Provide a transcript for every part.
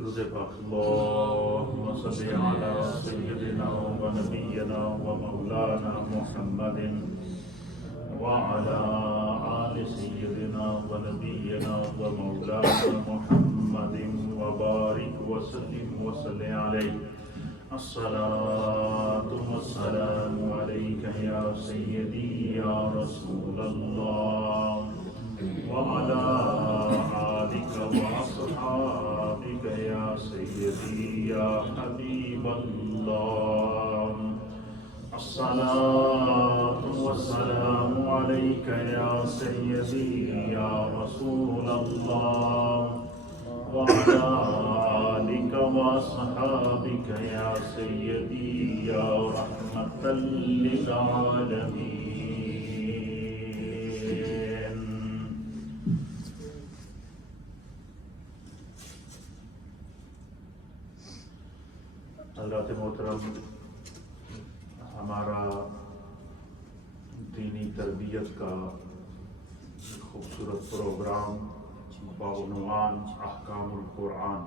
درود پاک اللهم صل على سيدنا ونبينا ومولانا محمد وعلى آل سيدنا ونبينا ومولانا محمد وبارك وسلم وصل عليه الصلاة والسلام عليك يا سيدي يا رسول الله وعلى آلك وأصحابك يا سيدي يا حبيب الله الصلاة والسلام عليك يا سيدي يا رسول الله وعلى آلك وأصحابك يا سيدي يا رحمة للعالمين. حضرات محترم، ہمارا دینی تربیت کا خوبصورت پروگرام بعنوان احکام القرآن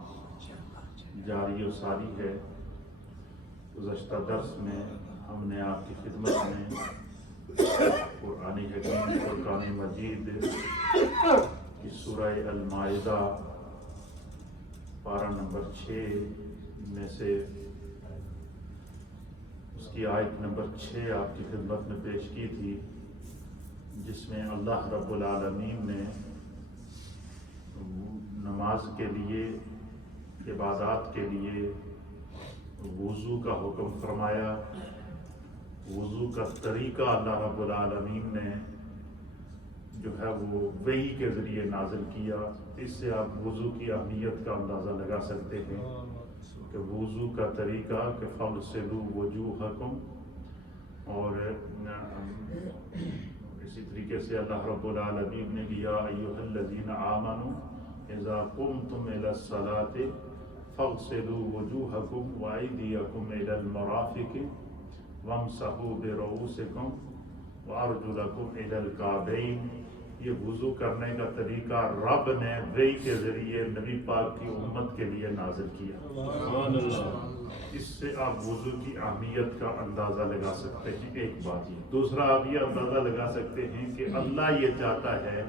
جاری و ساری ہے. گزشتہ درس میں ہم نے آپ کی خدمت میں قرآن حکیم فرقان مجید کی سورہ المائدہ پارہ نمبر 6 میں سے اس کی آیت نمبر 6 آپ کی خدمت میں پیش کی تھی، جس میں اللہ رب العالمین نے نماز کے لیے، عبادات کے لیے وضو کا حکم فرمایا. وضو کا طریقہ اللہ رب العالمین نے جو ہے وہ وحی کے ذریعے نازل کیا. اس سے آپ وضو کی اہمیت کا اندازہ لگا سکتے ہیں کہ وضو کا طریقہ کہ فاغسلوا وجوہکم، اور اسی طریقے سے اللہ رب العالمین نے یا ایھا الذین آمنوا اذا قمتم الى الصلاۃ فاغسلوا وجوہکم وایدیکم الى المرافق وامسحوا برؤوسکم وارجلکم الى الکعبین. یہ وضو کرنے کا طریقہ رب نے وحی کے ذریعے نبی پاک کی امت کے لیے نازل کیا. اس سے آپ وضو کی اہمیت کا اندازہ لگا سکتے ہیں. ایک بات یہ. دوسرا آپ یہ اندازہ لگا سکتے ہیں کہ اللہ یہ چاہتا ہے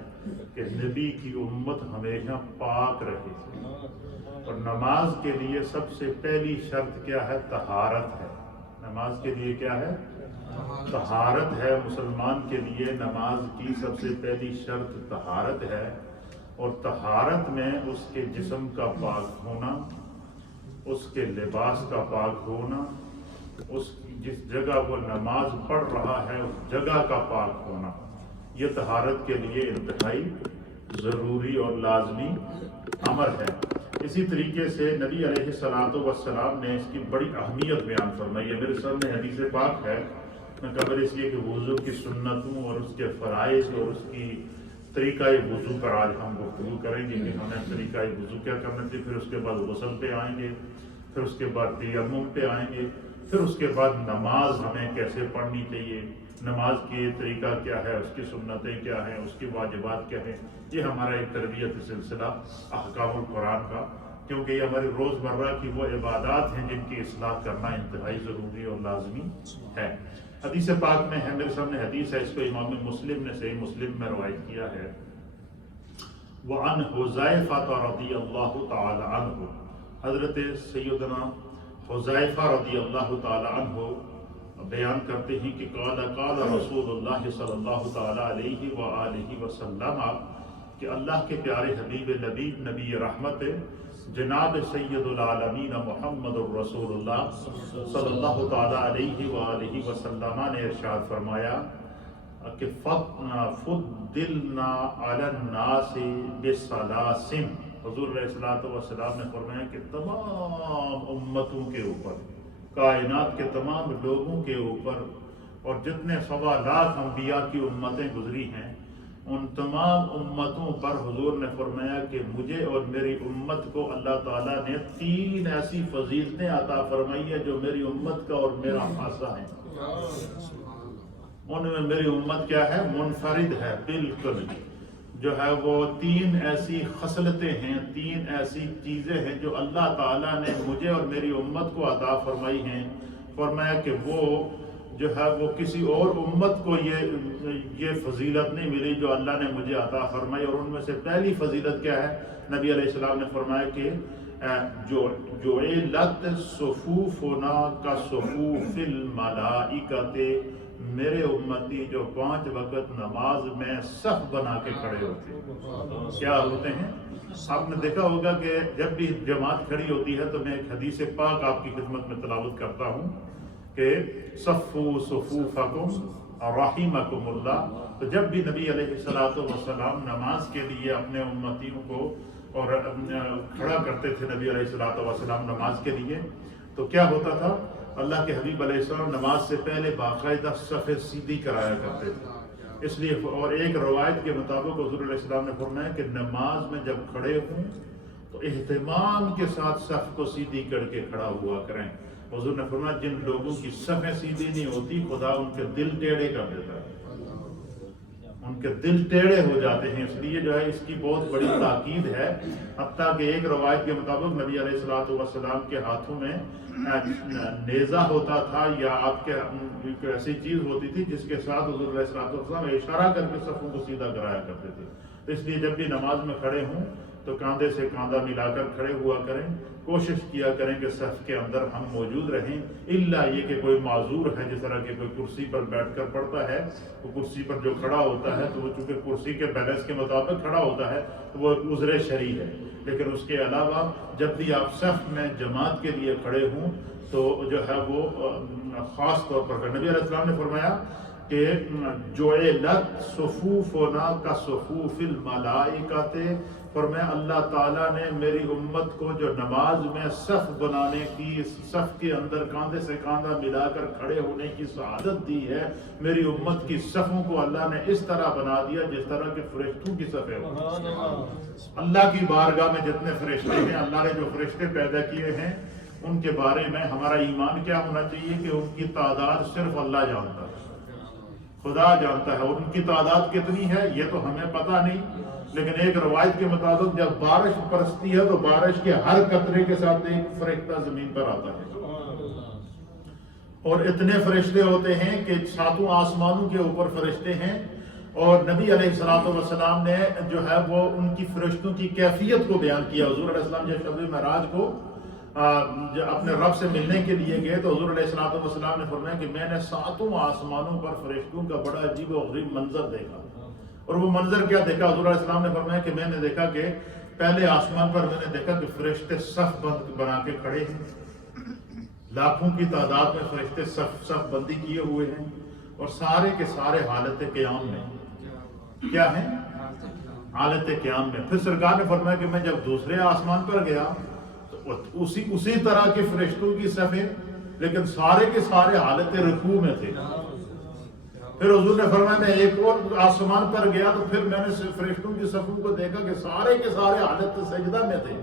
کہ نبی کی امت ہمیشہ پاک رہے، اور نماز کے لیے سب سے پہلی شرط کیا ہے؟ طہارت ہے. نماز کے لیے کیا ہے؟ طہارت ہے. مسلمان کے لیے نماز کی سب سے پہلی شرط طہارت ہے، اور طہارت میں اس کے جسم کا پاک ہونا، اس کے لباس کا پاک ہونا، اس جس جگہ وہ نماز پڑھ رہا ہے اس جگہ کا پاک ہونا، یہ طہارت کے لیے انتہائی ضروری اور لازمی امر ہے. اسی طریقے سے نبی علیہ الصلوۃ والسلام نے اس کی بڑی اہمیت بیان فرمائی ہے. میرے سامنے حدیث پاک ہے، میں قبل اس لیے کہ وضو کی سنتوں اور اس کے فرائض اور اس کی طریقہ وضو پر آج ہم گفتگو کریں گے کہ ہمیں طریقہ وضو کیا کرنا چاہیے، پھر اس کے بعد غسل پہ آئیں گے، پھر اس کے بعد تیمم پہ آئیں گے، پھر اس کے بعد نماز ہمیں کیسے پڑھنی چاہیے، نماز کی طریقہ کیا ہے، اس کی سنتیں کیا ہیں، اس کی واجبات کیا ہیں. یہ ہمارا ایک تربیت سلسلہ احکام القرآن کا، کیونکہ یہ ہماری روزمرہ کی وہ عبادات ہیں جن کی اصلاح کرنا انتہائی ضروری اور لازمی ہے. حدیث پاک میں ہے، میرے سامنے حدیث ہے، اس کو امام مسلم نے صحیح مسلم میں روایت کیا ہے. وعن حذیفہ رضی اللہ تعالی عنہ، حضرت سیدنا حذیفہ رضی اللہ تعالی عنہ بیان کرتے ہیں کہ قال رسول اللہ صلی اللہ تعالی علیہ وآلہ وسلم، کہ اللہ کے پیارے حبیب نبی رحمت جناب سید العالمین محمد الرسول اللہ صلی اللہ تعالی علیہ وآلہ وسلم نے ارشاد فرمایا کہ فضلنا علی الناس بثلاث. حضور علیہ السلام نے فرمایا کہ تمام امتوں کے اوپر، کائنات کے تمام لوگوں کے اوپر، اور جتنے 1.25 لاکھ انبیاء کی امتیں گزری ہیں ان تمام امتوں پر حضور نے فرمایا کہ مجھے اور میری امت کو اللہ تعالیٰ نے 3 ایسی فضیلتیں عطا فرمائی ہے جو میری امت کا اور میرا خاصہ ہے. ان میں میری امت کیا ہے؟ منفرد ہے بالکل. جو ہے وہ 3 ایسی خصلتیں ہیں، 3 ایسی چیزیں ہیں جو اللہ تعالیٰ نے مجھے اور میری امت کو عطا فرمائی ہیں. فرمایا کہ وہ جو ہے وہ کسی اور امت کو یہ فضیلت نہیں ملی جو اللہ نے مجھے عطا فرمائی. اور ان میں سے پہلی فضیلت کیا ہے؟ نبی علیہ السلام نے فرمایا کہ جعلت صفوفنا کصفوف الملائکۃ، میرے امتی جو 5 وقت نماز میں صف بنا کے کھڑے ہوتے ہیں. کیا ہوتے ہیں؟ آپ نے دیکھا ہوگا کہ جب بھی جماعت کھڑی ہوتی ہے تو میں ایک حدیث پاک آپ کی خدمت میں تلاوت کرتا ہوں کہ صفو صفوفکم رحمکم اللہ. تو جب بھی نبی علیہ الصلوۃ والسلام نماز کے لیے اپنے امتیوں کو اور کھڑا کرتے تھے نبی علیہ الصلوۃ والسلام نماز کے لیے، تو کیا ہوتا تھا؟ اللہ کے حبیب علیہ السلام نماز سے پہلے باقاعدہ صف سیدھی کرایا کرتے تھے. اس لیے اور ایک روایت کے مطابق حضور علیہ السلام نے فرمایا کہ نماز میں جب کھڑے ہوں تو اہتمام کے ساتھ صف کو سیدھی کر کے کھڑا ہوا کریں. حضور نے فرمایا جن لوگوں کی صفیں سیدھی نہیں ہوتی خدا ان کے دل ٹیڑھے کر دیتا ہے، ان کے دل ٹیڑھے ہو جاتے ہیں. اس لیے جو ہے اس کی بہت بڑی تاکید ہے. حتیٰ کہ ایک روایت کے مطابق نبی علیہ الصلوۃ والسلام کے ہاتھوں میں نیزہ ہوتا تھا یا آپ کے ایسی چیز ہوتی تھی جس کے ساتھ حضور علیہ الصلوۃ والسلام اشارہ کر کے صفوں کو سیدھا کرایا کرتے تھے. اس لیے جب بھی نماز میں کھڑے ہوں تو کاندھے سے کاندھا ملا کر کھڑے ہوا کریں. کوشش کیا کریں کہ صف کے اندر ہم موجود رہیں، الا یہ کہ کوئی معذور ہے، جس طرح کہ کوئی کرسی پر بیٹھ کر پڑھتا ہے، وہ کرسی پر جو کھڑا ہوتا ہے تو وہ چونکہ کرسی کے بیلنس کے مطابق کھڑا ہوتا ہے تو وہ عذر شرعی ہے. لیکن اس کے علاوہ جب بھی آپ صف میں جماعت کے لیے کھڑے ہوں تو جو ہے وہ خاص طور پر نبی علیہ السلام نے فرمایا کہ جعلت صفوفنا کصفوف الملائکۃ. فرمایا اللہ تعالیٰ نے میری امت کو جو نماز میں صف بنانے کی، صف کے اندر کاندھے سے کاندھا ملا کر کھڑے ہونے کی سعادت دی ہے. میری امت کی صفوں کو اللہ نے اس طرح بنا دیا جس طرح کے فرشتوں کی صفیں ہوتی ہیں. اللہ کی بارگاہ میں جتنے فرشتے ہیں، اللہ نے جو فرشتے پیدا کیے ہیں ان کے بارے میں ہمارا ایمان کیا ہونا چاہیے کہ ان کی تعداد صرف اللہ جانتا ہے، خدا جانتا ہے. اور ان کی تعداد کتنی ہے یہ تو ہمیں پتہ نہیں، لیکن ایک روایت کے مطابق جب بارش برستی ہے تو بارش کے ہر قطرے کے ساتھ ایک فرشتہ زمین پر آتا ہے. اور اتنے فرشتے ہوتے ہیں کہ 7 آسمانوں کے اوپر فرشتے ہیں. اور نبی علیہ الصلوۃ والسلام نے جو ہے وہ ان کی فرشتوں کی کیفیت کو بیان کیا. حضور علیہ السلام جب شب معراج کو اپنے رب سے ملنے کے لیے گئے تو حضور علیہ الصلوۃ والسلام نے فرمایا کہ میں نے 7 آسمانوں پر فرشتوں کا بڑا عجیب و غریب منظر دیکھا. اور وہ منظر کیا دیکھا؟ حضور علیہ السلام نے فرمایا کہ میں نے دیکھا کہ پہلے آسمان پر میں نے دیکھا کہ فرشتے صف بند بنا کے کھڑے ہیں، لاکھوں کی تعداد میں فرشتے صف بندی کیے ہوئے ہیں اور سارے کے سارے حالت قیام میں. کیا ہیں؟ حالت قیام میں. پھر سرکار نے فرمایا کہ میں جب دوسرے آسمان پر گیا تو اسی طرح کے فرشتوں کی صفیں، لیکن سارے کے سارے حالت رکوع میں تھے. پھر حضور نے فرمایا میں ایک اور آسمان پر گیا تو پھر میں نے فرشتوں کی صفوں کو دیکھا کہ سارے کے سارے حالت سجدہ میں تھے.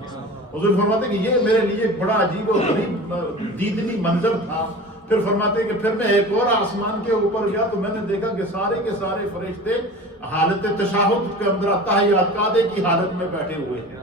حضور فرماتے کہ یہ میرے لیے ایک بڑا عجیب و غریب دیدنی منظر تھا. پھر فرماتے کہ پھر میں ایک اور آسمان کے اوپر گیا تو میں نے دیکھا کہ سارے کے سارے فرشتے حالت تشہد کے اندر تحیات قادے کی حالت میں بیٹھے ہوئے ہیں.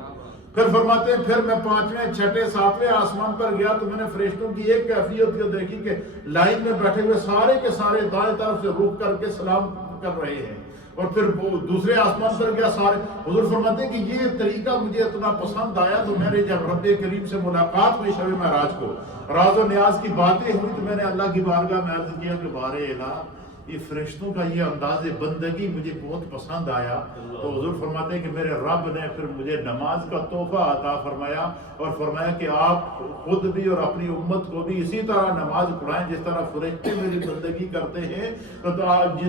پھر فرماتے ہیں پھر میں 5ویں 6ٹھے 7ویں آسمان پر گیا تو میں نے فرشتوں کی ایک کیفیت کو دیکھی کہ لائن میں بیٹھے ہوئے سارے کے سارے دائیں طرف سے رک کر کے سلام کر رہے ہیں. اور پھر دوسرے آسمان پر گیا سارے. حضور فرماتے ہیں کہ یہ طریقہ مجھے اتنا پسند آیا تو میں نے جب رب کریم سے ملاقات ہوئی شب معراج کو، راز و نیاز کی باتیں ہوئی تو میں نے اللہ کی بارگاہ میں عرض کیا کہ بارے الہ یہ فرشتوں کا یہ انداز بندگی مجھے بہت پسند آیا. تو حضور فرماتے ہیں کہ میرے رب نے پھر مجھے نماز کا تحفہ عطا فرمایا اور فرمایا کہ آپ خود بھی اور اپنی امت کو بھی اسی طرح نماز پڑھائیں جس طرح فرشتے میری بندگی کرتے ہیں. تو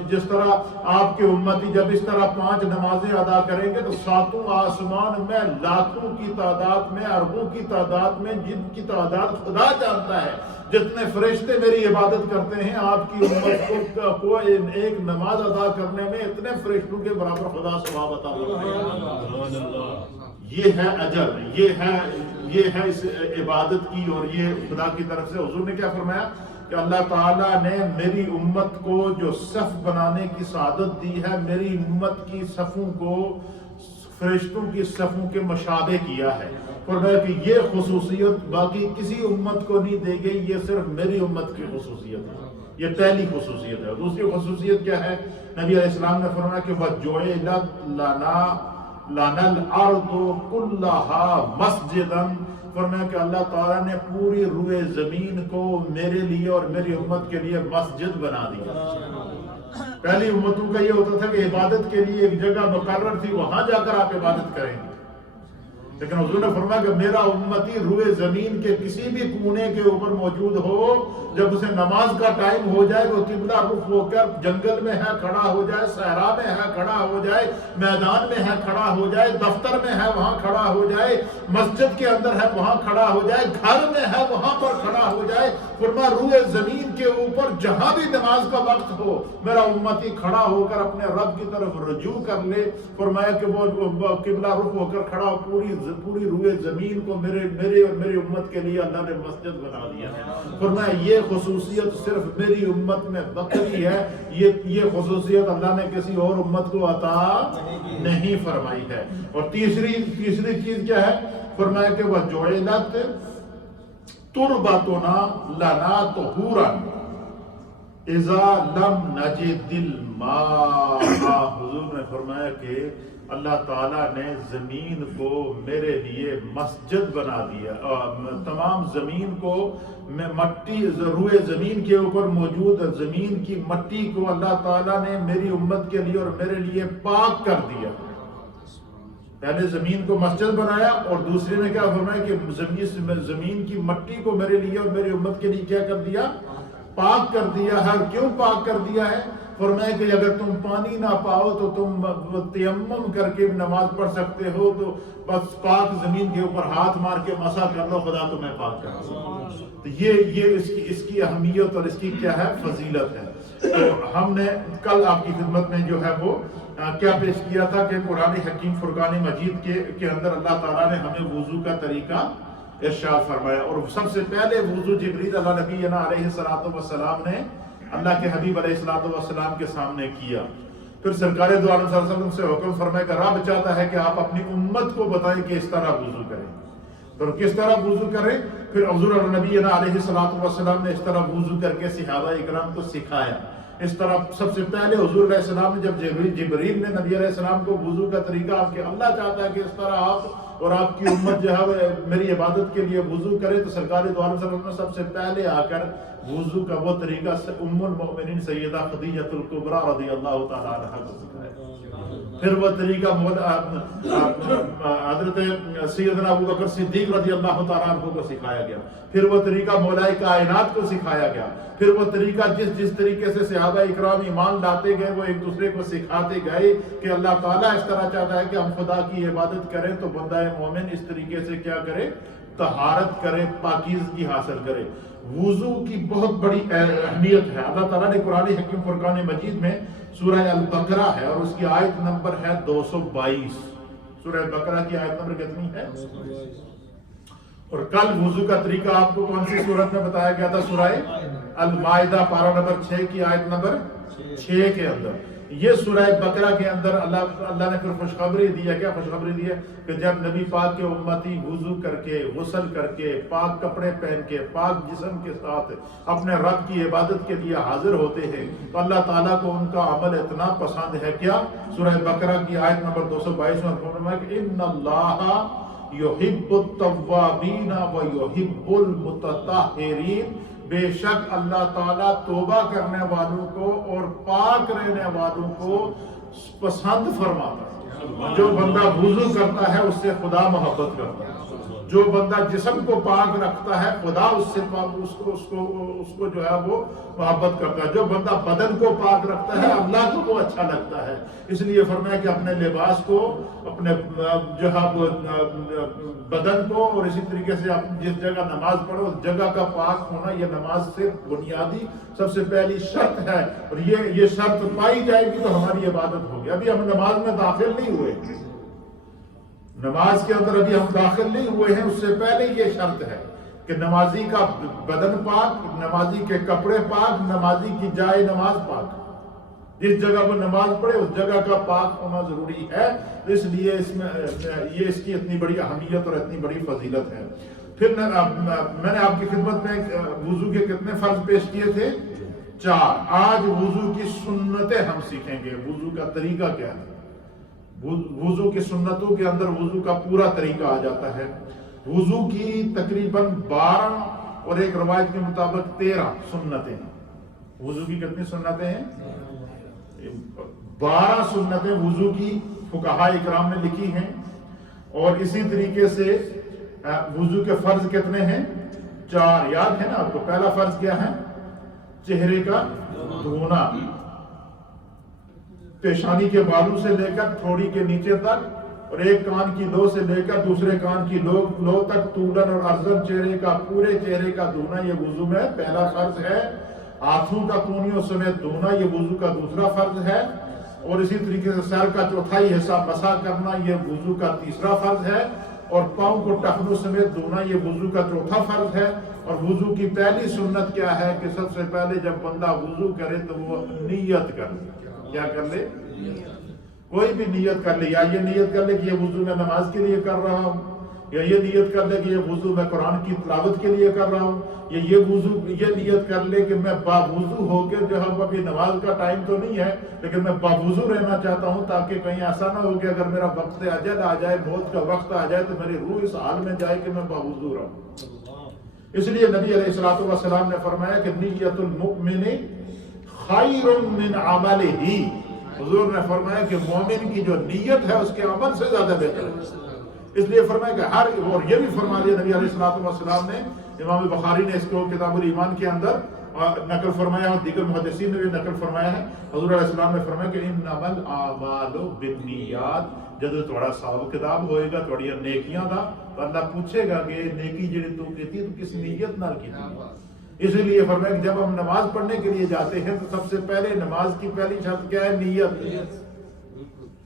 جس طرح آپ کے امتی جب اس طرح 5 نمازیں ادا کریں گے تو 7 آسمان میں لاکھوں کی تعداد میں، اربوں کی تعداد میں، جن کی تعداد خدا جانتا ہے، جتنے فرشتے میری عبادت کرتے ہیں آپ کی امت کو ایک نماز ادا کرنے میں اتنے فرشتوں کے برابر خدا ثواب عطا فرمائے. یہ ہے اجر، یہ ہے اس عبادت کی. اور یہ خدا کی طرف سے حضور نے کیا فرمایا کہ اللہ تعالیٰ نے میری امت کو جو صف بنانے کی سعادت دی ہے، میری امت کی صفوں کو فرشتوں کی صفوں کے مشابہ کیا ہے، فرمایا کہ یہ خصوصیت باقی کسی امت کو نہیں دے گئی، یہ صرف میری امت کی خصوصیت ہے، یہ پہلی خصوصیت ہے۔ دوسری خصوصیت کیا ہے؟ نبی علیہ السلام نے فرمایا کہ وَجُعِلَتْ لَنَا الْأَرْضُ كُلَّهَا مَسْجِدًا، فرمایا کہ اللہ تعالیٰ نے پوری روئے زمین کو میرے لیے اور میری امت کے لیے مسجد بنا دیا۔ پہلی امتوں کا یہ ہوتا تھا کہ عبادت کے لیے ایک جگہ مقرر تھی، وہاں جا کر آپ عبادت کریں گے، لیکن حضور نے فرمایا کہ میرا امتی روئے زمین کے کسی بھی کونے کے اوپر موجود ہو، جب اسے نماز کا ٹائم ہو جائے وہ قبلہ رخ ہو کر جنگل میں ہے کھڑا ہو جائے، صحرا میں ہے کھڑا ہو جائے، میدان میں ہے کھڑا ہو جائے، دفتر میں ہے وہاں کھڑا ہو جائے، مسجد کے اندر ہے وہاں کھڑا ہو جائے، گھر میں ہے وہاں پر کھڑا ہو جائے، فرمایا روئے زمین کے اوپر جہاں بھی نماز کا وقت ہو میرا امتی کھڑا ہو کر اپنے رب کی طرف رجوع کر لے، فرمایا کہ وہ قبلہ رخ ہو کر کھڑا ہو، پوری روئے زمین کو میرے اور میری امت کے لیے اللہ نے مسجد بنا دیا ہے۔ فرمایا یہ خصوصیت صرف میری امت میں بقی ہے، یہ خصوصیت اللہ نے کسی اور امت کو عطا نہیں فرمائی ہے۔ اور تیسری چیز کیا ہے؟ فرمایا کہ وَجُعِلَتْ تُرْبَتُنَا لَنَا طُهُورًا اِذَا لَمْ نَجِدِ الْمَاءَ، حضور نے فرمایا کہ اللہ تعالیٰ نے زمین کو میرے لیے مسجد بنا دیا، تمام زمین کو مٹی، روئے زمین کے اوپر موجود زمین کی مٹی کو اللہ تعالیٰ نے میری امت کے لیے اور میرے لیے پاک کر دیا۔ پہلے زمین کو مسجد بنایا اور دوسرے میں کیا فرمایا کہ زمین کی مٹی کو میرے لیے اور میری امت کے لیے کیا کر دیا؟ پاک کر دیا ہے۔ کیوں پاک کر دیا ہے؟ فرمایا کہ اگر تم پانی نہ پاؤ تو تم تیمم کر کے نماز پڑھ سکتے ہو، تو بس پاک زمین کے اوپر ہاتھ مار کے مسح کر لو، خدا تمہیں پاک کر دو۔ تو یہ اس کی اہمیت اور اس کی کیا ہے؟ فضیلت ہے۔ تو ہم نے کل آپ کی خدمت میں جو ہے وہ کیا پیش کیا تھا کہ قرآن حکیم فرقان مجید کے اندر اللہ تعالیٰ نے ہمیں وضو کا طریقہ ارشاد فرمایا، اور سب سے پہلے وضو جبریل اللہ نبینا علیہ السلام نے اللہ کے حبیب علیہ السلام کے سامنے کیا۔ پھر سرکار دو عالم صلی اللہ علیہ وسلم سے حکم فرمایا کہ رب چاہتا ہے کہ آپ اپنی امت کو بتائیں کہ اس طرح وضو کریں، تو کس طرح وضو کریں؟ پھر حضور نبینا علیہ السلام نے اس طرح وضو کر کے صحابہ اکرام کو سکھایا۔ اس طرح سب سے پہلے حضور علیہ السلام نے جب جبریل نے نبی علیہ السلام کو وضو کا طریقہ آپ کے اللہ چاہتا ہے کہ اس طرح آپ اور آپ کی امت جو ہے میری عبادت کے لیے وضو کرے، تو سرکار دو عالم صلی اللہ علیہ وسلم نے سب سے پہلے آ کر وضو کا وہ طریقہ ام المؤمنین سیدہ خدیجہ الکبریٰ رضی اللہ تعالیٰ عنہا کو سکھایا۔ پھر وہ طریقہ حضرت سیدنا ابو بکر صدیق رضی اللہ تعالیٰ عنہ کو سکھایا گیا۔ پھر وہ طریقہ مولا کائنات کو سکھایا گیا۔ پھر وہ طریقہ جس طریقے سے صحابہ اکرام ایمان لاتے گئے وہ ایک دوسرے کو سکھاتے گئے کہ اللہ تعالیٰ اس طرح چاہتا ہے کہ ہم خدا کی عبادت کریں تو بندہ مومن اس طریقے سے کیا کرے؟ طہارت کرے، پاکیزگی حاصل کرے۔ وضو کی بہت بڑی اہمیت ہے۔ اللہ تعالیٰ نے قرآن حکیم فرقان مجید میں سورہ البقرہ ہے اور اس کی آیت نمبر ہے 222۔ سورہ البقرہ کی آیت نمبر کتنی ہے؟ اور کل وضو کا طریقہ آپ کو کون سی صورت میں بتایا گیا تھا؟ سورہ المائدہ پارہ نمبر 6 کی آیت نمبر 6 کے اندر۔ یہ سورہ بقرہ کے اندر اللہ نے پھر خوشخبری دی ہے۔ کیا خوشخبری دی ہے؟ کہ جب نبی پاک کے امتی وضو کر کے، غسل کر کے، پاک کپڑے پہن کے، پاک جسم کے ساتھ اپنے رب کی عبادت کے لیے حاضر ہوتے ہیں تو اللہ تعالیٰ کو ان کا عمل اتنا پسند ہے۔ کیا؟ سورہ بقرہ کی آیت نمبر 222 میں فرمایا کہ ان اللہ یحب التوابین و یحب المتطہرین، بے شک اللہ تعالیٰ توبہ کرنے والوں کو اور پاک رہنے والوں کو پسند فرماتا ہے۔ جو بندہ وضو کرتا ہے اس سے خدا محبت کرتا ہے، جو بندہ جسم کو پاک رکھتا ہے خدا اس سے اس کو جو ہے وہ محبت کرتا ہے، جو بندہ بدن کو پاک رکھتا ہے اللہ کو وہ اچھا لگتا ہے۔ اس لیے فرمایا کہ اپنے لباس کو، اپنے جو ہے بدن کو، اور اسی طریقے سے آپ جس جگہ نماز پڑھو اس جگہ کا پاک ہونا یہ نماز سے بنیادی سب سے پہلی شرط ہے، اور یہ شرط پائی جائے گی تو ہماری عبادت ہوگی۔ ابھی ہم نماز میں داخل نہیں ہوئے، نماز کے اندر ابھی ہم داخل نہیں ہوئے ہیں، اس سے پہلے یہ شرط ہے کہ نمازی کا بدن پاک، نمازی کے کپڑے پاک، نمازی کی جائے نماز پاک، جس جگہ وہ نماز پڑھے اس جگہ کا پاک ہونا ضروری ہے. اس لیے یہ اس کی اتنی بڑی اہمیت اور اتنی بڑی فضیلت ہے. پھر میں نے آپ کی خدمت میں وضو کے کتنے فرض پیش کیے تھے؟ 4. آج وضو کی سنتیں ہم سیکھیں گے. وضو کا طریقہ کیا ہے؟ وضو کی سنتوں کے اندر وضو کا پورا طریقہ آ جاتا ہے. وضو کی تقریباً 12 اور ایک روایت کے مطابق 13 سنتیں ہیں. وضو کی کتنی سنتیں ہیں؟ 12 سنتیں وضو کی فقہاء اکرام نے لکھی ہیں. اور اسی طریقے سے وضو کے فرض کتنے ہیں؟ 4. یاد ہے نا آپ کو؟ پہلا فرض کیا ہے؟ چہرے کا دھونا، پیشانی کے بالوں سے لے کر تھوڑی کے نیچے تک، اور ایک کان کی لو سے لے کر دوسرے کان کی لو تک طولن اور عرضن چہرے کا، پورے چہرے کا دھونا یہ وضو میں پہلا فرض ہے. ہاتھوں کا کونیوں سمیت دھونا یہ وضو کا دوسرا فرض ہے. اور اسی طریقے سے سر کا چوتھائی حصہ مسح کرنا یہ وضو کا تیسرا فرض ہے. اور پاؤں کو ٹخنوں سمیت دھونا یہ وضو کا چوتھا فرض ہے. اور وضو کی پہلی سنت کیا ہے کہ سب سے پہلے جب بندہ وضو کرے تو وہ نیت کر لے. کیا کر لے؟ کوئی بھی نیت کر لے. یا یہ نیت کر لے کہ یہ وضو میں نماز کے لیے کر رہا ہوں، یا یہ نیت کر لے کہ یہ وضو میں قرآن کی تلاوت کے لیے کر رہا ہوں، یا یہ نیت کر لے کہ میں باوضو ہو کے جو ہے ابھی نماز کا ٹائم تو نہیں ہے لیکن میں باوضو رہنا چاہتا ہوں تاکہ کہیں ایسا نہ ہو کہ اگر میرا وقت اجل آ جائے، موت کا وقت آ جائے تو میری روح اس حال میں جائے کہ میں باوضو رہوں. اس لیے نبی علیہ الصلوۃ والسلام نے فرمایا کہ نیت المؤمن خیر من عملہ. حضور نے فرمایا کہ مومن کی جو نیت ہے اس کے عمل سے زیادہ بہتر ہے. اس لیے فرمایا کہ اور یہ بھی فرما دیا نبی علیہ الصلوۃ والسلام نے، امام بخاری نے اس کو کتاب الایمان کے اندر نقل فرمایا اور دیگر محدثین نے بھی نقل فرمایا ہے. حضور علیہ السلام نے فرمایا کہ انما الاعمال بالنیات. جدو تھوڑا حساب کتاب ہوئے گا تھوڑی نیکیاں دا تو اللہ پوچھے گا کہ نیکی جڑی تو کیتی تو کس نیت نال کیتی. اس لیے فرمایا کہ جب ہم نماز پڑھنے کے لیے جاتے ہیں تو سب سے پہلے نماز کی پہلی شرط کیا ہے؟ نیت.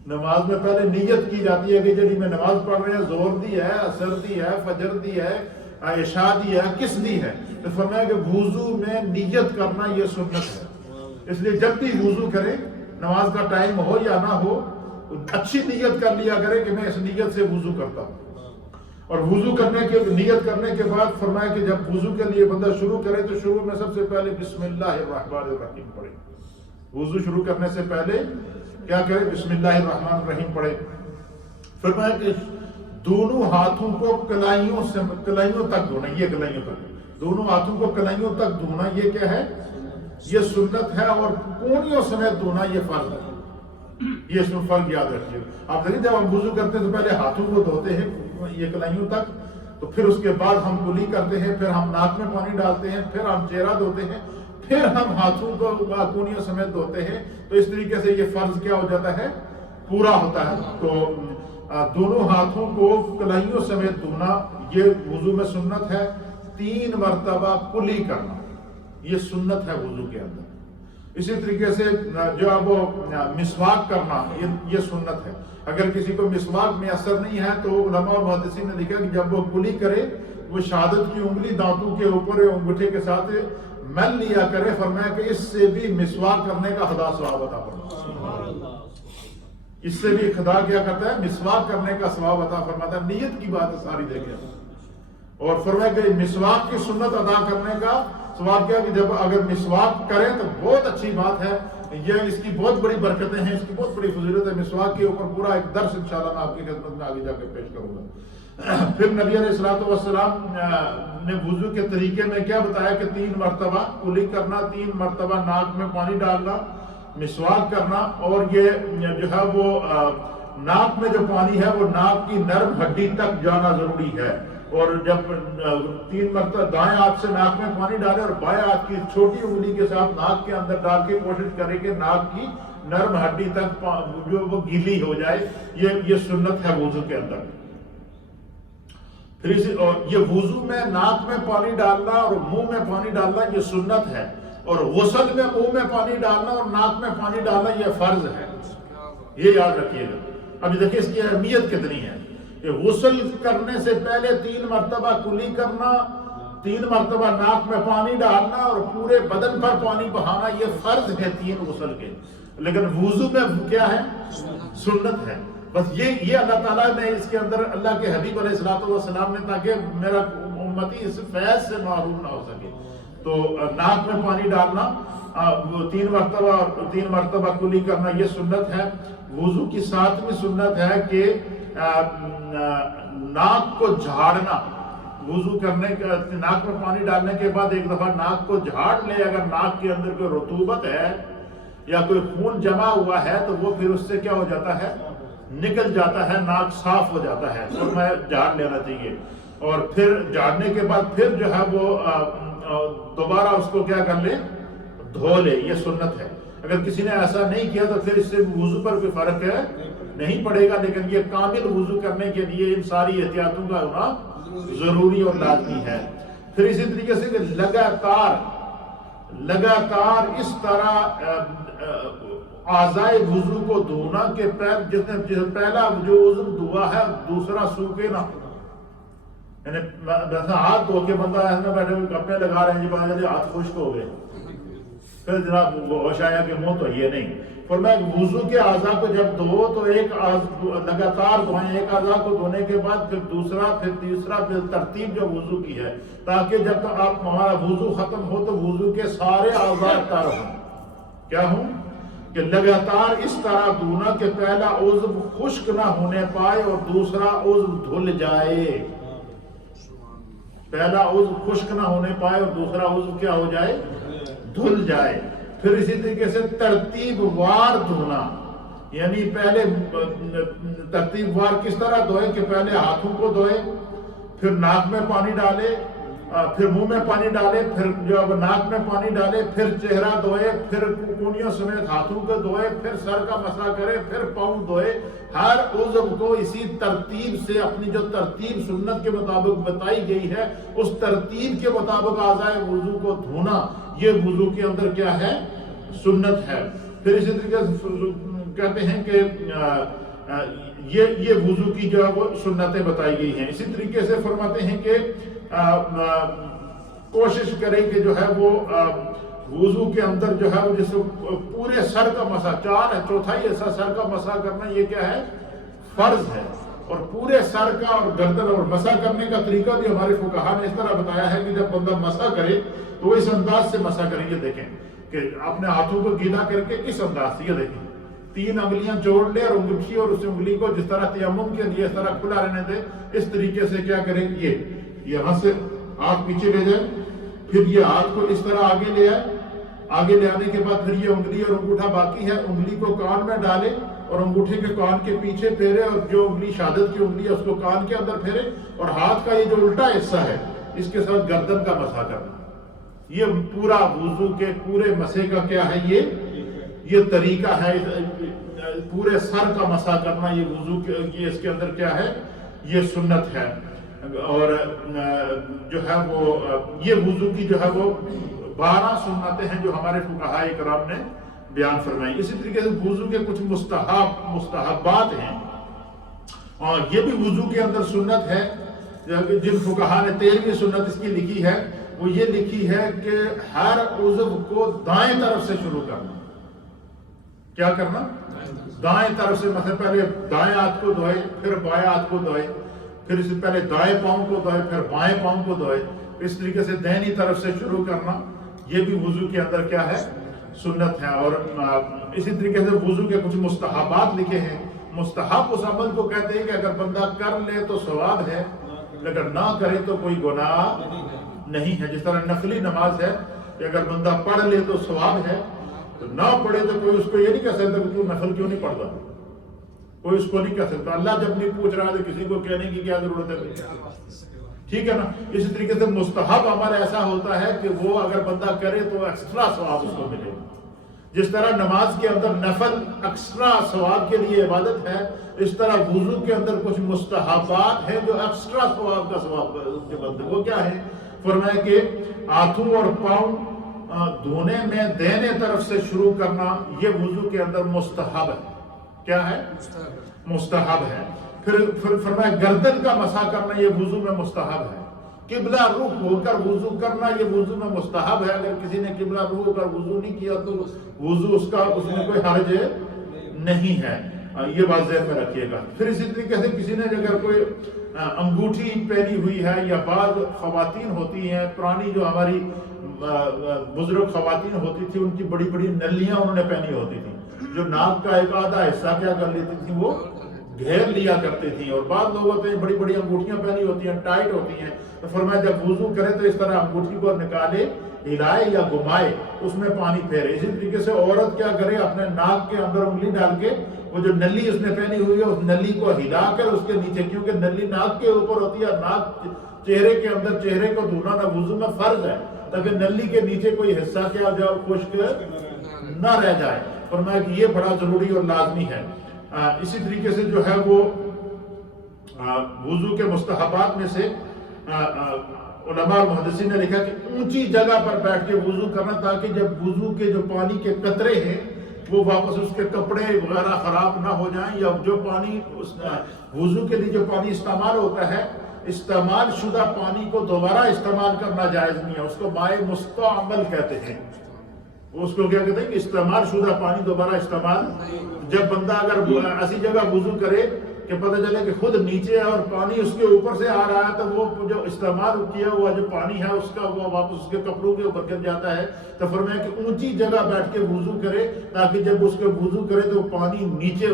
نماز میں پہلے نیت کی جاتی ہے کہ جڑی میں نماز پڑھ رہے ہیں زور دی ہے، عصر دی ہے، فجر دی ہے، عشاء دی ہے، کس دی ہے؟ تو فرمایا کہ وضو میں نیت کرنا یہ سنت ہے. اس لیے جب بھی وضو کریں، نماز کا ٹائم ہو یا نہ ہو، اچھی نیت کر لیا کرے کہ میں اس نیت سے وضو کرتا ہوں. اور وضو کرنے کے نیت کرنے کے بعد فرمایا کہ جب وضو کے لیے بندہ شروع کرے تو شروع میں سب سے پہلے بسم اللہ الرحمن الرحیم پڑھے. وضو شروع کرنے سے پہلے کیا کرے؟ بسم اللہ الرحمن الرحیم پڑھے. فرمایا کہ دونوں ہاتھوں کو کلائیوں تک دھونا. یہ کلائیوں تک، دونوں ہاتھوں کو کلائیوں تک دھونا یہ کیا ہے؟ یہ سنت ہے. اور کونیوں سمیت دھونا یہ فرض ہے. یہ اس میں فرق یاد رکھیے. آپ دیکھیں جب ہم وضو کرتے ہیں تو پہلے ہاتھوں کو دھوتے ہیں یہ کلائیوں تک، تو پھر اس کے بعد ہم کلی کرتے ہیں، پھر ہم ناک میں پانی ڈالتے ہیں، پھر ہم چہرہ دھوتے ہیں، پھر ہم ہاتھوں کو کونیوں سمیت دھوتے ہیں. تو اس طریقے سے یہ فرض کیا ہو جاتا ہے؟ پورا ہوتا ہے. تو دونوں ہاتھوں کو کلائیوں سمیت دھونا یہ وضو میں سنت ہے. 3 مرتبہ کلی کرنا یہ سنت ہے وضو کے اندر. اسی طریقے سے جو اب مسواک کرنا یہ سنت ہے. اگر کسی کو مسواک میں اثر نہیں ہے تو علماء اور محدثین نے لکھا کہ جب وہ کلی کرے وہ شہادت کی انگلی دانتوں کے اوپر انگوٹھے کے ساتھ مل لیا کرے. فرمایا کہ اس سے بھی مسواک کرنے کا خدا ثواب عطا فرماتا ہے. اس سے بھی خدا کیا کرتا ہے؟ مسواک کرنے کا ثواب عطا فرماتا ہے. نیت کی بات ساری دیکھیں. اور فرمایا کہ مسواک کی سنت ادا کرنے کا ثواب کیا کہ جب اگر مسواک کریں تو بہت اچھی بات ہے. یہ اس کی بہت بڑی برکتیں ہیں، اس کی بہت بڑی فضیلت ہے. مسواک کے اوپر پورا ایک درس انشاءاللہ میں آپ کی خدمت میں آگے جا کے پیش کروں گا. پھر نبی علیہ الصلوۃ والسلام نے وضو کے طریقے میں کیا بتایا کہ 3 مرتبہ کلی کرنا، 3 مرتبہ ناک میں پانی ڈالنا، مسواک کرنا. اور یہ جو ہے وہ ناک میں جو پانی ہے وہ ناک کی نرم ہڈی تک جانا ضروری ہے. اور جب 3 مرتبہ دائیں ہاتھ سے ناک میں پانی ڈالے اور بائیں ہاتھ کی چھوٹی انگلی کے ساتھ ناک کے اندر ڈال کے کوشش کرے کہ ناک کی نرم ہڈی تک جو وہ گیلی ہو جائے. یہ سنت ہے وضو کے اندر. پھر یہ وضو میں ناک میں پانی ڈالنا اور منہ میں پانی ڈالنا یہ سنت ہے. اور غسل میں منہ میں پانی ڈالنا اور ناک میں پانی ڈالنا یہ فرض ہے. یہ یاد رکھیے گا. ابھی دیکھیے اس کی اہمیت کتنی ہے. غسل کرنے سے پہلے 3 مرتبہ کلی کرنا 3 مرتبہ ناک میں پانی ڈالنا اور پورے بدن پر پانی بہانا یہ فرض ہے 3 غسل کے، لیکن وضو میں کیا ہے؟ سنت ہے۔ بس یہ اللہ تعالیٰ نے اس کے اندر اللہ کے حبیب علیہ الصلوۃ والسلام نے، تاکہ میرا امتی اس فیض سے محروم نہ ہو سکے، تو ناک میں پانی ڈالنا 3 مرتبہ اور 3 مرتبہ کلی کرنا یہ سنت ہے۔ وضو کی 7ویں سنت ہے کہ ناک کو جھاڑنا، وضو کرنے کا ناک میں پانی ڈالنے کے بعد ایک دفعہ ناک کو جھاڑ لے۔ اگر ناک کے اندر کوئی رطوبت ہے یا کوئی خون جمع ہوا ہے تو وہ پھر اس سے کیا ہو جاتا ہے؟ نکل جاتا ہے، ناک صاف ہو جاتا ہے، تو میں جھاڑ لینا چاہیے۔ اور پھر جھاڑنے کے بعد پھر جو ہے وہ دوبارہ اس کو کیا کر لے؟ دھو لے، یہ سنت ہے۔ اگر کسی نے ایسا نہیں کیا تو پھر اس سے وضو پر کوئی فرق نہیں پڑے گا، لیکن یہ کامل وضو کرنے کے لیے ان ساری احتیاطوں کا ہونا ضروری اور لازمی ہے۔ پھر اسی طریقے سے کہ لگاتار اس طرح اعضائے وضو کو دھونا کہ جس نے پہلا جو عضو دھوا ہے دوسرا سوکھے نہ، یعنی ہاتھ دھو کے بندہ ایسا بیٹھے ہوئے کپڑے لگا رہے ہیں، جی پتا چلے ہاتھ خشک ہو گئے، پھر جناب ہوش آیا کہ منہ تو یہ نہیں۔ فرمایا وضو کے اعضاء کو جب دھو تو لگاتار دھوئیں، ایک اعضاء کو دھونے کے بعد پھر دوسرا، پھر تیسرا، پھر ترتیب جو وضو کی ہے، تاکہ جب تک آپ ہمارا وضو ختم ہو تو وضو کے سارے اعضاء تر ہوں۔ کیا ہوں؟ کہ لگاتار اس طرح دھونا کہ پہلا عضو خشک نہ ہونے پائے اور دوسرا عضو دھل جائے، پہلا عضو خشک نہ ہونے پائے اور دوسرا عضو کیا ہو جائے؟ دھل جائے۔ پھر اسی طریقے سے ترتیب وار دھونا، یعنی پہلے ترتیب وار کس طرح دھوئے کہ پہلے ہاتھوں کو دھوئے، پھر ناک میں پانی ڈالے، پھر منہ میں پانی ڈالے، پھر جب ناک میں پانی ڈالے، پھر چہرہ دھوئے، پھر کونیوں سمیت ہاتھوں کو دھوئے، پھر سر کا مسح کرے، پھر پاؤں دھوئے۔ ہر عضو کو اسی ترتیب سے، اپنی جو ترتیب سنت کے مطابق بتائی گئی ہے اس ترتیب کے مطابق اعضائے وضو کو دھونا، یہ وضو کے اندر کیا ہے؟ سنت ہے۔ پھر اسی طریقے سے کہتے ہیں کہ یہ وضو کی جو ہے وہ سنتیں بتائی گئی ہیں۔ اسی طریقے سے فرماتے ہیں کہ کوشش کریں کہ جو ہے وہ وضو کے اندر جو ہے وہ جس پورے سر کا مسح، 4/4 حصہ سر کا مسح کرنا یہ کیا ہے؟ فرض ہے۔ اور پورے سر کا اور گردن اور مسح کرنے کا طریقہ بھی ہمارے فقہا نے اس طرح بتایا ہے کہ جب بندہ مسح کرے تو وہ اس انداز سے مسح کریں۔ یہ دیکھیں کہ اپنے ہاتھوں کو گیلا کر کے اس انداز سے، یہ دیکھیں 3 انگلیاں جوڑ لے اور انگوٹھی اور اس انگلی کو جس طرح تیمم کے لیے اس طرح کھلا رہنے دے، اس طریقے سے کیا کریں؟ یہ یہاں سے ہاتھ پیچھے لے جائیں، پھر یہ ہاتھ کو اس طرح آگے لے آئے، آگے لے آنے کے بعد پھر یہ انگلی اور انگوٹھا باقی ہے، انگلی کو کان میں ڈالے اور انگوٹھے کے کان کے پیچھے پھیرے، اور جو انگلی شہادت کی انگلی ہے اس کو کان کے اندر پھیرے، اور ہاتھ کا یہ جو الٹا حصہ ہے اس کے ساتھ گردن کا مسح کرنا۔ یہ پورا وضو کے پورے مسح کا کیا ہے؟ یہ طریقہ ہے، پورے سر کا مسح کرنا، یہ وضو کے اس کے اندر کیا ہے؟ یہ سنت ہے۔ اور جو ہے وہ یہ وضو کی جو ہے وہ 12 سنتیں ہیں جو ہمارے فقہاء کرام نے بیان فرمائی۔ اسی طریقے سے وضو کے کچھ مستحبات ہیں، اور یہ بھی وضو کے اندر سنت ہے۔ جن فقہاء نے 13ویں سنت اس کی لکھی ہے، وہ یہ لکھی ہے کہ ہر عضو کو دائیں طرف سے شروع کرنا۔ کیا کرنا؟ دائیں طرف سے، مثلا پہلے دائیں ہاتھ کو دھوئے، پھر بائیں ہاتھ کو دھوئے، پھر اس سے پہلے دائیں پاؤں کو دھوئے، پھر بائیں پاؤں کو دھوئے، اس طریقے سے دہنی طرف سے شروع کرنا، یہ بھی وضو کے اندر کیا ہے؟ سنت ہے۔ اور اسی طریقے سے وضو کے کچھ مستحبات لکھے ہیں۔ مستحب اس عمل کو کہتے ہیں کہ اگر بندہ کر لے تو ثواب ہے، اگر نہ کرے تو کوئی گناہ نہیں ہے۔ جس طرح نفلی نماز ہے کہ اگر بندہ پڑھ لے تو ثواب ہے، تو نہ پڑھے تو کوئی اس کو یہ نہیں کہہ سکتا کہ تو نفل کیوں نہیں پڑھتا، کوئی اس کو نہیں کہہ سکتا۔ اللہ جب نہیں پوچھ رہا تو کسی کو کہنے کی کیا ضرورت ہے؟ ٹھیک ہے نا۔ اسی طریقے سے مستحب عمل ایسا ہوتا ہے کہ وہ اگر بندہ کرے تو ایکسٹرا ثواب اس کو ملے۔ جس طرح نماز کے اندر نفل ایکسٹرا ثواب کے لیے عبادت ہے، اس طرح وضو کے اندر کچھ مستحبات ہیں جو ایکسٹرا ثواب کا ثواب کے بنتے۔ وہ کیا ہے؟ فرمایا کہ ہاتھوں اور پاؤں دھونے میں دہنے طرف سے شروع کرنا، یہ وضو کے اندر مستحب ہے۔ کیا ہے؟ مستحب ہے۔ پھر فرمایا گردن کا مسح کرنا، یہ وضو میں مستحب ہے۔ قبلہ رخ ہو کر وضو کرنا یہ وضو میں مستحب ہے. اگر کسی نے قبلہ رخ ہو کر وضو نہیں کیا تو وضو اس میں کوئی حرج نہیں ہے. یہ بات ذہن میں رکھیے گا. پھر اسی طریقے سے کسی نے اگر کوئی انگوٹھی پہنی ہوئی ہے, یا بعض خواتین ہوتی ہیں پرانی جو ہماری بزرگ خواتین ہوتی تھی, ان کی بڑی بڑی نلیاں انہوں نے پہنی ہوتی تھی, جو ناک کا ایک آدھا حصہ کیا کر لیتی تھی وہ گھیر لیا کرتے تھی. اور بعض لوگ ہوتے ہیں بڑی بڑی انگوٹھیاں پہنی ہوتی ہیں, ٹائٹ ہوتی ہیں, تو فرمایا جب وضو کرے تو اس طرح انگوٹھی کو نکالے, ہلائے یا گھمائے, اس میں پانی پھیرے. اسی طریقے سے عورت کیا کرے, اپنے ناک کے اندر انگلی ڈال کے وہ جو نلی اس نے پہنی ہوئی ہے اس نلی کو ہلا کر اس کے نیچے, کیونکہ نلی ناک کے اوپر ہوتی ہے, ناک چہرے کے اندر, چہرے کو دھونا نہ وضو میں فرض ہے, تاکہ نلی کے نیچے کوئی حصہ کیا ہو جائے, خشک نہ رہ جائے. فرمایا کہ یہ بڑا ضروری اور لازمی ہے. اسی طریقے سے جو ہے وہ وضو کے مستحبات میں سے علماء اور محدثین نے لکھا کہ اونچی جگہ پر بیٹھ کے وضو کرنا, تاکہ جب وضو کے جو پانی کے قطرے ہیں وہ واپس اس کے کپڑے وغیرہ خراب نہ ہو جائیں, یا جو پانی وضو کے لیے جو پانی استعمال ہوتا ہے, استعمال شدہ پانی کو دوبارہ استعمال کرنا جائز نہیں ہے. اس کو مائع مستعمل کہتے ہیں. اس کو کیا کہتے ہیں کہ استعمال شدہ پانی دوبارہ استعمال. جب بندہ اگر ایسی جگہ وضو کرے کہ پتہ چلے کہ خود نیچے ہے اور پانی اس کے اوپر سے آ رہا ہے, تو وہ جو استعمال کیا ہوا جو پانی ہے اس کا وہ واپس اس کے کپڑوں کے اوپر گر جاتا ہے. تو فرمایا کہ اونچی جگہ بیٹھ کے وضو کرے, تاکہ جب اس کے وضو کرے تو پانی نیچے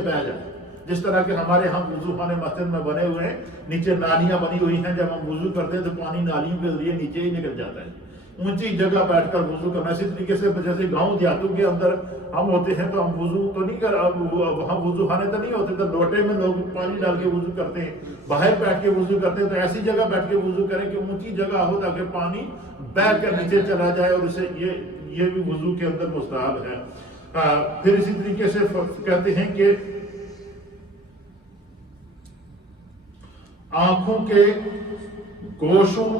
بہ جائے. جس طرح کہ ہمارے ہم وضو خانے مسجد میں بنے ہوئے ہیں, نیچے نالیاں بنی ہوئی ہیں, جب ہم وضو کرتے ہیں تو پانی نالیوں کے ذریعے نیچے ہی نکل جاتا ہے. اونچی جگہ بیٹھ کر وضو کرنا. اسی طریقے سے جیسے گاؤں دیہاتوں کے اندر ہم ہوتے ہیں تو ہم وضو تو نہیں وہاں وضو خانے تو نہیں ہوتے, تو لوٹے میں لوگ پانی ڈال کے وضو کرتے ہیں, باہر بیٹھ کے وضو کرتے ہیں. تو ایسی جگہ بیٹھ کے وضو کریں کہ اونچی جگہ ہو, تاکہ پانی بہ کر نیچے چلا جائے, اور اسے یہ بھی وضو کے اندر مستحب ہے. پھر اسی طریقے سے کہتے ہیں کہ آنکھوں کے گوشوں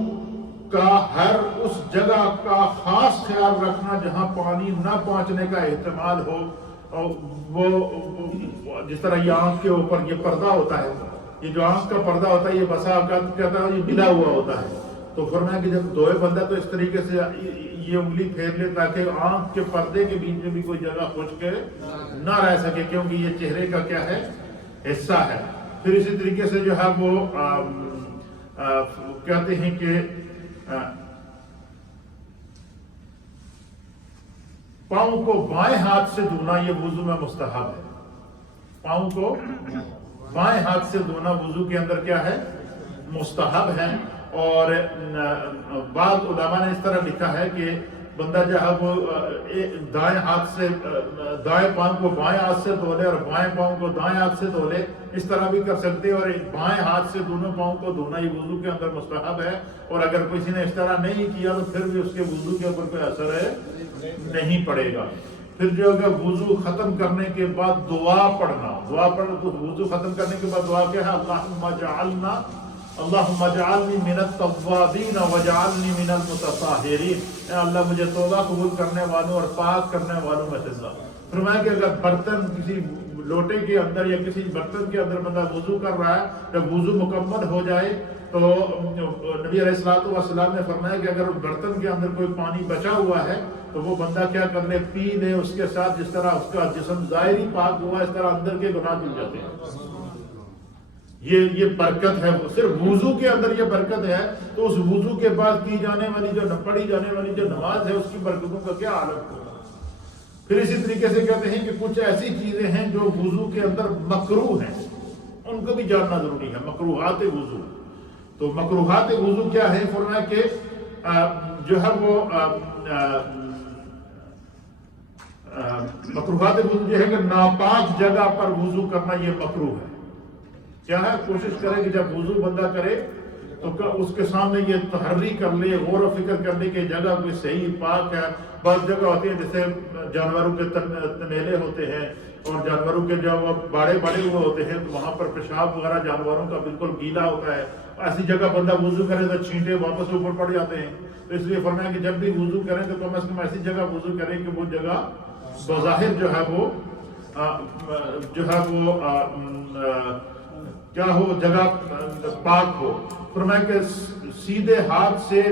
کا ہر اس جگہ کا خاص خیال رکھنا جہاں پانی نہ پہنچنے کا احتمال ہو. اور وہ جس طرح یہ آنکھ کے اوپر یہ پردہ ہوتا ہے, یہ جو آنکھ کا پردہ ہوتا ہے یہ بسا اوقات کہتا ہے یہ ملا ہوا ہوتا ہے. تو فرمایا کہ جب دھوئے بندہ تو اس طریقے سے یہ انگلی پھیر لے, تاکہ آنکھ کے پردے کے بیچ میں بھی کوئی جگہ خشک نہ رہ سکے, کیونکہ یہ چہرے کا کیا ہے, حصہ ہے. پھر اسی طریقے سے جو ہے وہ کہتے ہیں کہ پاؤں کو بائیں ہاتھ سے دھونا یہ وضو میں مستحب ہے. پاؤں کو بائیں ہاتھ سے دھونا وضو کے اندر کیا ہے, مستحب ہے. اور بعض علماء نے اس طرح لکھا ہے کہ بندہ جو ہے وہ دائیں ہاتھ سے دائیں پاؤں کو بائیں ہاتھ سے دھو لے, اور بائیں پاؤں کو دائیں ہاتھ سے دھو لے, اس طرح بھی کر سکتے. اور بائیں ہاتھ سے دونوں پاؤں کو دھونا یہ وضو کے اندر مستحب ہے. اور اگر کسی نے اس طرح نہیں کیا تو پھر بھی اس کے وضو کے اوپر کوئی اثر نہیں پڑے گا. پھر جو اگر وضو ختم کرنے کے بعد دعا پڑھنا, تو وضو ختم کرنے کے بعد دعا کیا ہے, اللہم اجعلنی من التوابین واجعلنی من المتطہرین, اے اللہ مجھے توبہ قبول کرنے والوں اور پاک کرنے والوں میں سے اللہ. فرمایا کہ اگر برتن کسی لوٹے کے اندر یا کسی برتن کے اندر بندہ وضو کر رہا ہے, جب وضو مکمل ہو جائے تو نبی علیہ الصلوۃ والسلام نے فرمایا کہ اگر برتن کے اندر کوئی پانی بچا ہوا ہے تو وہ بندہ کیا کر لے, پی لے اس کے ساتھ. جس طرح اس کا جسم ظاہری پاک ہوا, اس طرح اندر کے گناہ دھل جاتے ہیں. یہ برکت ہے, صرف وضو کے اندر یہ برکت ہے. تو اس وضو کے بعد کی جانے والی جو پڑھی جانے والی جو نماز ہے, اس کی برکتوں کا کیا عالم ہوگا. پھر اسی طریقے سے کہتے ہیں کہ کچھ ایسی چیزیں ہیں جو وضو کے اندر مکروہ ہیں, ان کو بھی جاننا ضروری ہے. مکروہات وضو, تو مکروہات وضو کیا ہے, فرمایا کہ جو ہے وہ مکروہات وضو جو ہے کہ ناپاک جگہ پر وضو کرنا یہ مکروہ ہے. کیا ہے, کوشش کرے کہ جب وضو بندہ کرے تو اس کے سامنے یہ تحری کر لے, غور و فکر کر لے کہ جگہ کوئی صحیح پاک ہے. بعض جگہ ہوتی ہے جیسے جانوروں کے تنیلے ہوتے ہیں, اور جانوروں کے جو باڑے بڑے ہوئے ہوتے ہیں, تو وہاں پر پیشاب وغیرہ جانوروں کا بالکل گیلا ہوتا ہے. ایسی جگہ بندہ وضو کرے تو چھینٹے واپس اوپر پڑ جاتے ہیں. تو اس لیے فرمایا کہ جب بھی وضو کریں تو کم از کم ایسی جگہ وضو کریں کہ وہ جگہ بظاہر جو ہے وہ کیا ہو, جگہ پاک ہو. فرمایا کہ سیدھے ہاتھ سے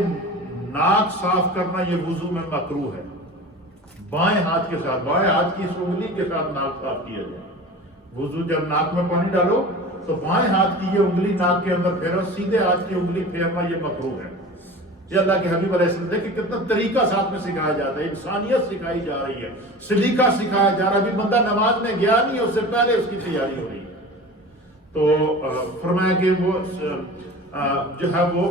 ناک صاف کرنا یہ وضو میں مکروہ ہے، بائیں ہاتھ کے ساتھ، بائیں ہاتھ کی اس انگلی کے ساتھ ناک صاف کیا جائے۔ وضو جب ناک میں پانی ڈالو تو بائیں ہاتھ کی یہ انگلی ناک کے اندر پھیرو، سیدھے ہاتھ کی انگلی پھیرنا یہ مکروہ ہے۔ یہ اللہ کے حبیب علیہ السلام دیکھیں کتنا طریقہ ساتھ میں سکھایا جاتا ہے، انسانیت سکھائی جا رہی ہے، سلیقہ سکھایا جا رہا ہے۔ ابھی بندہ نماز میں گیا نہیں، اس سے پہلے اس کی تیاری ہو رہی ہے۔ تو فرمایا کہ وہ جو ہے وہ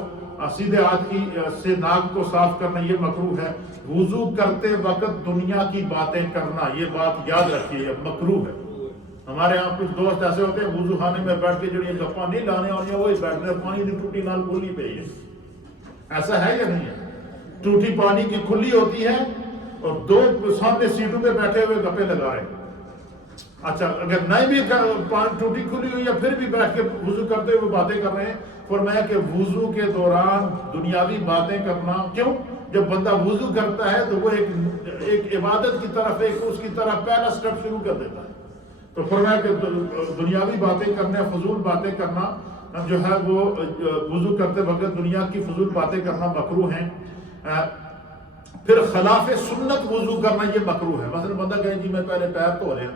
سیدھے ہاتھ کی سے ناک کو صاف کرنا یہ مکروہ ہے۔ وضو کرتے وقت دنیا کی باتیں کرنا، یہ بات یاد رکھیے، یہ مکروہ ہے۔ ہمارے یہاں کچھ دوست ایسے ہوتے ہیں وضو خانے میں بیٹھ کے جو یہ گپا نہیں لانے اور وہی بیٹھنے پانی کی ٹوٹی نال کھلی پہ ہے، ایسا ہے یا نہیں ہے؟ ٹوٹی پانی کی کھلی ہوتی ہے اور دو سامنے سیٹوں پہ بیٹھے ہوئے گپے لگا رہے ہیں۔ اچھا اگر نہیں بھی ٹوٹی کھلی ہوئی یا پھر بھی بیٹھ کے وضو کرتے ہوئے باتیں کر رہے ہیں، فرمایا کہ وضو کے دوران دنیاوی باتیں کرنا، کیوں؟ جب بندہ وضو کرتا ہے تو وہ ایک عبادت کی طرف اس کی طرف پہلا سٹیپ شروع کر دیتا ہے۔ تو فرمایا کہ دنیاوی باتیں کرنا، فضول باتیں کرنا جو ہے وہ وضو کرتے وقت دنیا کی فضول باتیں کرنا مکروہ ہیں۔ پھر خلاف سنت وضو کرنا یہ مکروہ ہے۔ مثلا بندہ کہے جی میں پہلے پیر دھو رہا،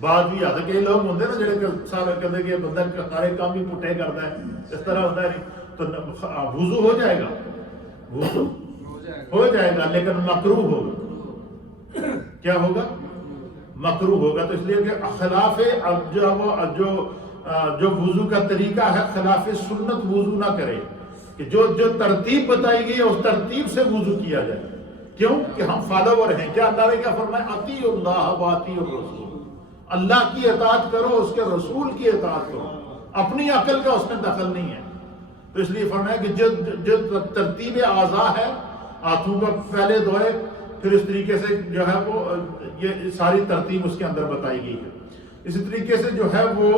بعد بھی آتا کئی لوگ ہوتے ہیں نا جڑے سارا کہتے کہ بندہ سارے کام ہی پٹھے کرتا ہے، اس طرح ہوتا ہے نہیں، تو وضو ہو جائے گا، وضو ہو جائے گا لیکن مکروہ ہوگا۔ کیا ہوگا؟ مکروہ ہوگا۔ تو اس لیے کہ خلاف جو وضو کا طریقہ ہے خلاف سنت وضو نہ کرے، کہ جو ترتیب بتائی گئی ہے اس ترتیب سے وضو کیا جائے۔ کیوں کہ ہم فالوور ہیں۔ کیا اللہ نے کیا فرمایا؟ اطیعوا اللہ واطیعوا الرسول، اللہ کی اطاعت کرو، اس کے رسول کی اطاعت کرو، اپنی عقل کا اس میں دخل نہیں ہے۔ تو اس لیے فرمایا کہ جو ترتیب اعضاء ہے، ہاتھوں کو پہلے دھوئے، پھر اس طریقے سے جو ہے وہ یہ ساری ترتیب اس کے اندر بتائی گئی ہے۔ اسی طریقے سے جو ہے وہ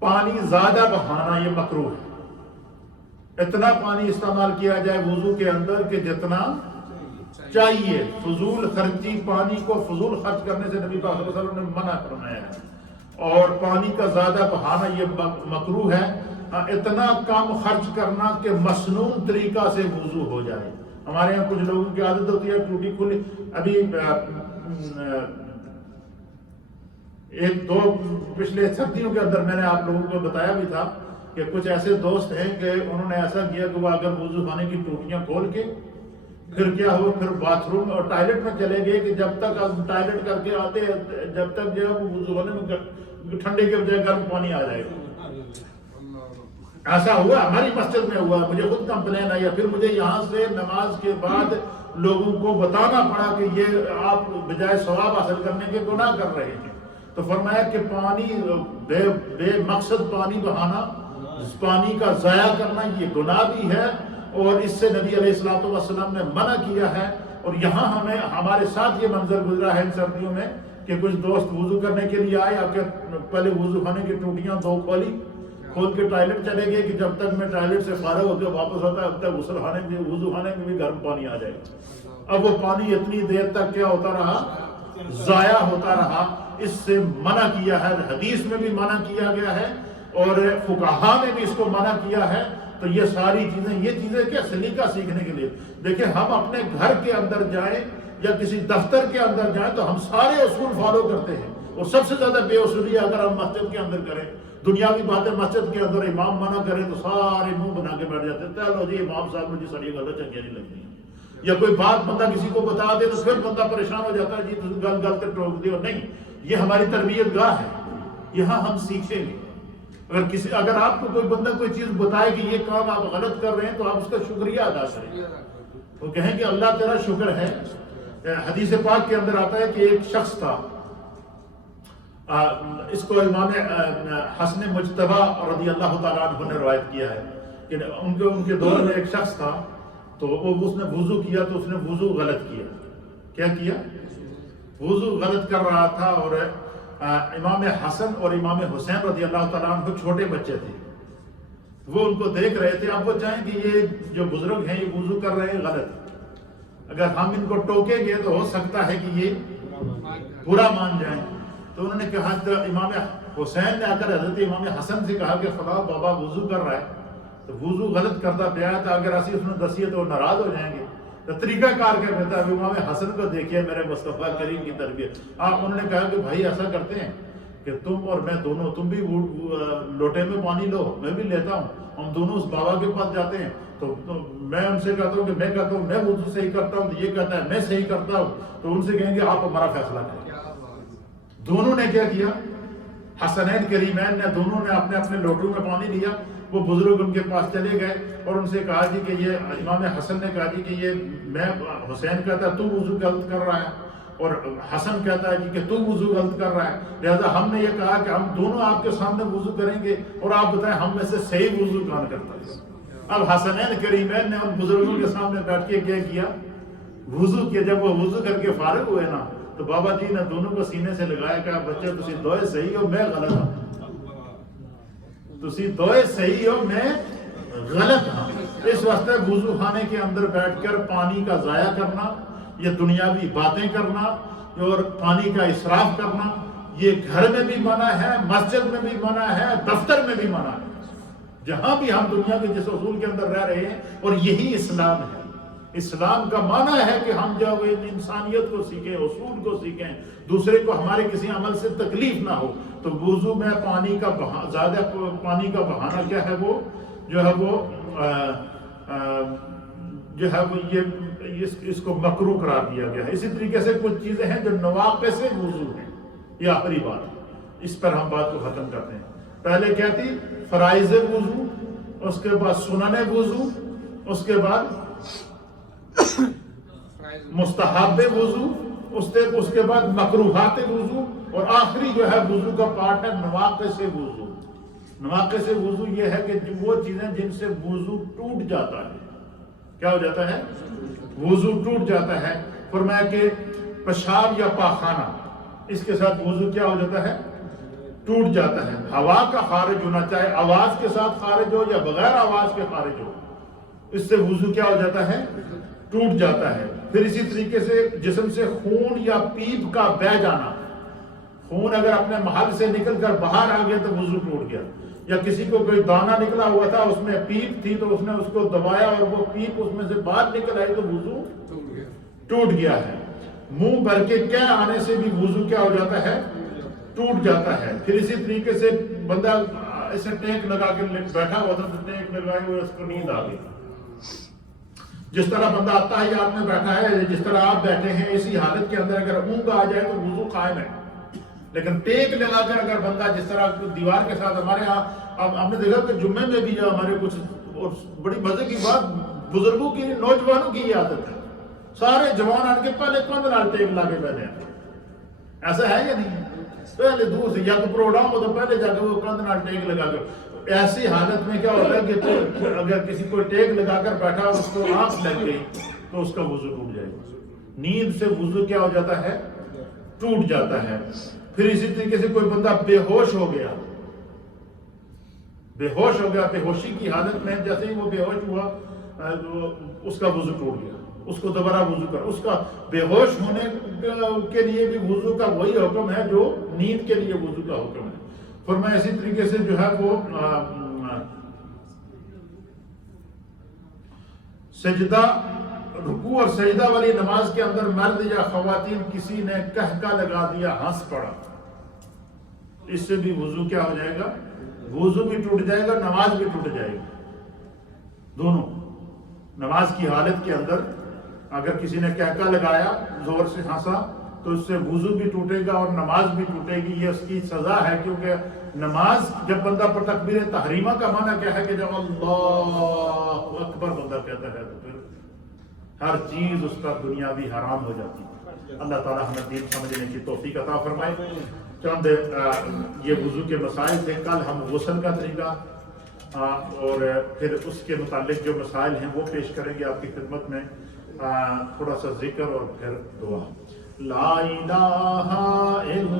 پانی زیادہ بہانا یہ مکروہ ہے۔ اتنا پانی استعمال کیا جائے وضو کے اندر کہ جتنا چاہیے، فضول خرچی، پانی کو فضول خرچ کرنے سے نبی پاک صلی اللہ علیہ وسلم نے منع فرمایا ہے۔ اور پانی کا زیادہ بہانا یہ مکروہ ہے۔ اتنا کم خرچ کرنا کہ مصنون طریقہ سے وضو ہو جائے۔ ہمارے یہاں کچھ لوگوں کی عادت ہوتی ہے ٹوٹی کھلی، ابھی ایک دو پچھلے سردیوں کے اندر میں نے آپ لوگوں کو بتایا بھی تھا کہ کچھ ایسے دوست ہیں کہ انہوں نے ایسا کیا کہ وہ اگر وضو خانے کی ٹوٹیاں کھول کے پھر کیا ہوا، پھر باتھ روم اور ٹوائلٹ میں چلے گئے کہ جب تک ٹوائلٹ کر کے آتے جب تک جو ہے وہ وضو خانے میں ٹھنڈے کے بجائے گرم پانی آ جائے گا۔ ایسا ہوا، ہماری مسجد میں ہوا، مجھے خود کمپلین آئی، پھر مجھے یہاں سے نماز کے بعد لوگوں کو بتانا پڑا کہ یہ آپ بجائے ثواب حاصل کرنے کے گناہ کر رہے ہیں۔ تو فرمایا کہ پانی بے مقصد پانی بہانا، پانی کا ضائع کرنا یہ گناہ بھی ہے، اور اس سے نبی علیہ الصلوۃ والسلام نے منع کیا ہے۔ اور یہاں ہمارے ساتھ یہ منظر گزرا ہے ان سردیوں میں کہ کچھ دوست وضو کرنے کے لیے آئے، پہلے وضو خانے کی ٹوٹیاں دو کھول کے ٹوائلٹ چلے گئے کہ جب تک میں ٹوائلٹ سے فارغ ہو کے واپس ہوتا ہے اب تک غسل خانے میں وضو خانے میں بھی گرم پانی آ جائے گا۔ اب وہ پانی اتنی دیر تک کیا ہوتا رہا؟ ضائع ہوتا رہا۔ اس سے منع کیا ہے، حدیث میں بھی منع کیا گیا ہے اور فقہا نے بھی اس کو منع کیا ہے۔ تو یہ ساری چیزیں، یہ چیزیں کیا سلیقہ سیکھنے کے لیے۔ دیکھیں ہم اپنے گھر کے اندر جائیں یا کسی دفتر کے اندر جائیں تو ہم سارے اصول فالو کرتے ہیں، اور سب سے زیادہ بے اصولی اگر ہم مسجد کے اندر کریں، دنیاوی باتیں مسجد کے اندر امام منع کریں تو سارے منہ بنا کے بیٹھ جاتے ہیں، چلو جی امام صاحب مجھے ساری گلیں چنگی نہیں لگتی ہیں۔ یا کوئی بات بندہ کسی کو بتا دے تو پھر بندہ پریشان ہو جاتا ہے، جی گل گل کے ٹوک دیو۔ نہیں، یہ ہماری تربیت گاہ ہے، یہاں ہم سیکھیں گے۔ اگر آپ کو کوئی بندہ کوئی چیز بتائے کہ یہ کام آپ غلط کر رہے ہیں تو آپ اس کا شکریہ ادا کریں، وہ کہیں کہ اللہ تیرا شکر ہے۔ حدیث پاک کے اندر آتا ہے کہ ایک شخص تھا، اس کو امام حسن مجتبی رضی اللہ تعالیٰ عنہ نے روایت کیا ہے کہ ان کے دور میں ایک شخص تھا، تو اس نے وضو کیا تو اس نے وضو غلط کیا۔ کیا کیا؟ وضو غلط کر رہا تھا، اور امام حسن اور امام حسین رضی اللہ تعالیٰ عنہ چھوٹے بچے تھے، وہ ان کو دیکھ رہے تھے۔ اب وہ چاہیں کہ یہ جو بزرگ ہیں یہ وضو کر رہے ہیں غلط، اگر ہم ان کو ٹوکیں گے تو ہو سکتا ہے کہ یہ برا مان جائیں۔ تو انہوں نے کہا امام حسین نے آ کر حضرت امام حسن سے کہا کہ خدا بابا وضو کر رہا ہے تو وضو غلط کرتا پیا تھا، اگر اسی اس نے دسی ہے تو وہ ناراض ہو جائیں گے، تو طریقہ کار کیا کہتا ہے امام حسن کو دیکھیے میرے مصطفیٰ کریم کی تربیت. انہوں نے کہا کہ بھائی ایسا کرتے ہیں کہ تم اور میں دونوں، تم بھی لوٹے میں پانی لو، میں بھی لیتا ہوں، ہم دونوں اس بابا کے پاس جاتے ہیں، تو میں ان سے کہتا ہوں کہ میں کہتا ہوں میں وضو صحیح کرتا ہوں، تو یہ کہتا ہے میں صحیح کرتا ہوں، تو ان سے کہیں گے آپ ہمارا فیصلہ کریں. دونوں نے کیا کیا، حسنین کریمین نے دونوں نے اپنے اپنے لوٹوں میں پانی لیا. وہ بزرگ ان کے پاس چلے گئے اور ان سے کہا جی کہ یہ امام حسن نے کہا جی کہ یہ میں، حسین کہتا ہے تو وضو غلط کر رہا ہے، اور حسن کہتا ہے جی کہ تو وضو غلط کر رہا ہے، لہذا ہم نے یہ کہا کہ ہم دونوں آپ کے سامنے وضو کریں گے اور آپ بتائیں ہم میں سے صحیح وضو کون کرتا ہے. اب حسنین کریمین نے ان بزرگوں کے سامنے بیٹھ کے کیا کیا، وضو کیا. جب وہ وضو کر کے فارغ ہوئے نا تو بابا جی نے دونوں کو سینے سے لگایا کہ بچے تسی دوئے صحیح ہو میں غلط ہوں، تسی دوئے صحیح ہو میں غلط ہوں. اس واسطے وضو خانے کے اندر بیٹھ کر پانی کا ضائع کرنا، یہ دنیاوی باتیں کرنا اور پانی کا اسراف کرنا، یہ گھر میں بھی منع ہے، مسجد میں بھی منع ہے، دفتر میں بھی منع ہے، جہاں بھی ہم دنیا کے جس اصول کے اندر رہ رہے ہیں. اور یہی اسلام ہے. اسلام کا معنی ہے کہ ہم جو انسانیت کو سیکھیں، اصول کو سیکھیں، دوسرے کو ہمارے کسی عمل سے تکلیف نہ ہو. تو وضو میں پانی کا زیادہ پانی کا بہانا کیا ہے، وہ جو ہے وہ یہ اس کو مکروہ قرار دیا گیا ہے. اسی طریقے سے کچھ چیزیں ہیں جو نواقص وضو ہیں. یہ آخری بات ہے، اس پر ہم بات کو ختم کرتے ہیں. پہلے کیا تھی، فرائض وضو، اس کے بعد سنن وضو، اس کے بعد مستحب وضو، اس کے بعد مکروہات وضو، اور آخری جو ہے وضو کا پارٹ ہے نواقص وضو. نواقص وضو یہ ہے کہ وہ چیزیں جن سے وضو ٹوٹ جاتا ہے. کیا ہو جاتا ہے، وضو ٹوٹ جاتا ہے. فرمایا کہ پیشاب یا پاخانہ، اس کے ساتھ وضو کیا ہو جاتا ہے، ٹوٹ جاتا ہے. ہوا کا خارج ہونا، چاہے آواز کے ساتھ خارج ہو یا بغیر آواز کے خارج ہو، اس سے وضو کیا ہو جاتا ہے، ٹوٹ جاتا ہے. پھر اسی طریقے سے جسم سے خون یا پیپ کا بہ جانا، خون اگر اپنے محل سے نکل کر باہر آ گیا تو وضو ٹوٹ گیا. یا کسی کو کوئی دانہ نکلا ہوا تھا، اس میں پیپ تھی تو اس نے اس کو دبایا اور وہ پیپ اس میں سے باہر نکل آئی تو وضو ٹوٹ گیا ہے. منہ بھر کے کہہ آنے سے بھی وضو کیا ہو جاتا ہے، ٹوٹ جاتا ہے. پھر اسی طریقے سے بندہ ایسے ٹیک لگا کے بیٹھا ہوا تھا تو ٹیک لگائے ہوئے اس کو نیند آ گئی. جس طرح بندہ اتحیات میں بیٹھا ہے، جس طرح آپ بیٹھے ہیں، اسی حالت کے اندر اگر اونگ آ جائے تو وضو قائم ہے. لیکن ٹیک لگا کر اگر بندہ جس طرح دیوار کے ساتھ، ہمارے ہاں اب ہم نے دیکھا کہ جمعے میں بھی جو ہمارے کچھ، اور بڑی مزے کی بات، بزرگوں کی، نوجوانوں کی یہ عادت ہے، سارے جوان آن کے پہلے کندھ نال ٹیک لا کے بیٹھے ہیں. ایسا ہے یا نہیں ہے؟ پہلے دور سے یا تو پروگرام ہو تو پہلے جا کے وہ کندھ نال ٹیک لگا کر. ایسی حالت میں کیا ہوتا ہے کہ اگر کسی کو ٹیک لگا کر بیٹھا اور اس کو آنکھ لگ گئی تو اس کا وضو ٹوٹ جائے گا. نیند سے وضو کیا ہو جاتا ہے، ٹوٹ جاتا ہے. پھر اسی طریقے سے کوئی بندہ بے ہوش ہو گیا، بے ہوشی کی حالت میں جیسے ہی وہ بے ہوش ہوا اس کا وضو ٹوٹ گیا، اس کو دوبارہ وضو کر. اس کا بے ہوش ہونے کے لیے بھی وضو کا وہی حکم ہے جو نیند کے لیے وضو کا حکم ہے. فرمایا اسی طریقے سے جو ہے وہ سجدہ، رکوع اور سجدہ والی نماز کے اندر مرد یا خواتین کسی نے کہکا لگا دیا، ہنس پڑا، اس سے بھی وضو کیا ہو جائے گا، وضو بھی ٹوٹ جائے گا، نماز بھی ٹوٹ جائے گی. دونوں نماز کی حالت کے اندر اگر کسی نے کہکا لگایا، زور سے ہنسا، تو اس سے وضو بھی ٹوٹے گا اور نماز بھی ٹوٹے گی. یہ اس کی سزا ہے، کیونکہ نماز جب بندہ پر تکبیر تحریمہ کا معنی کیا ہے کہ جب اللہ اکبر بندہ کہتا ہے تو پھر ہر چیز اس کا دنیاوی حرام ہو جاتی ہے. اللہ تعالیٰ ہمیں دین سمجھنے کی توفیق عطا فرمائے. چند یہ وضو کے مسائل تھے. کل ہم غسل کا طریقہ اور پھر اس کے متعلق جو مسائل ہیں وہ پیش کریں گے آپ کی خدمت میں. تھوڑا سا ذکر اور پھر دعا. لا الہ الا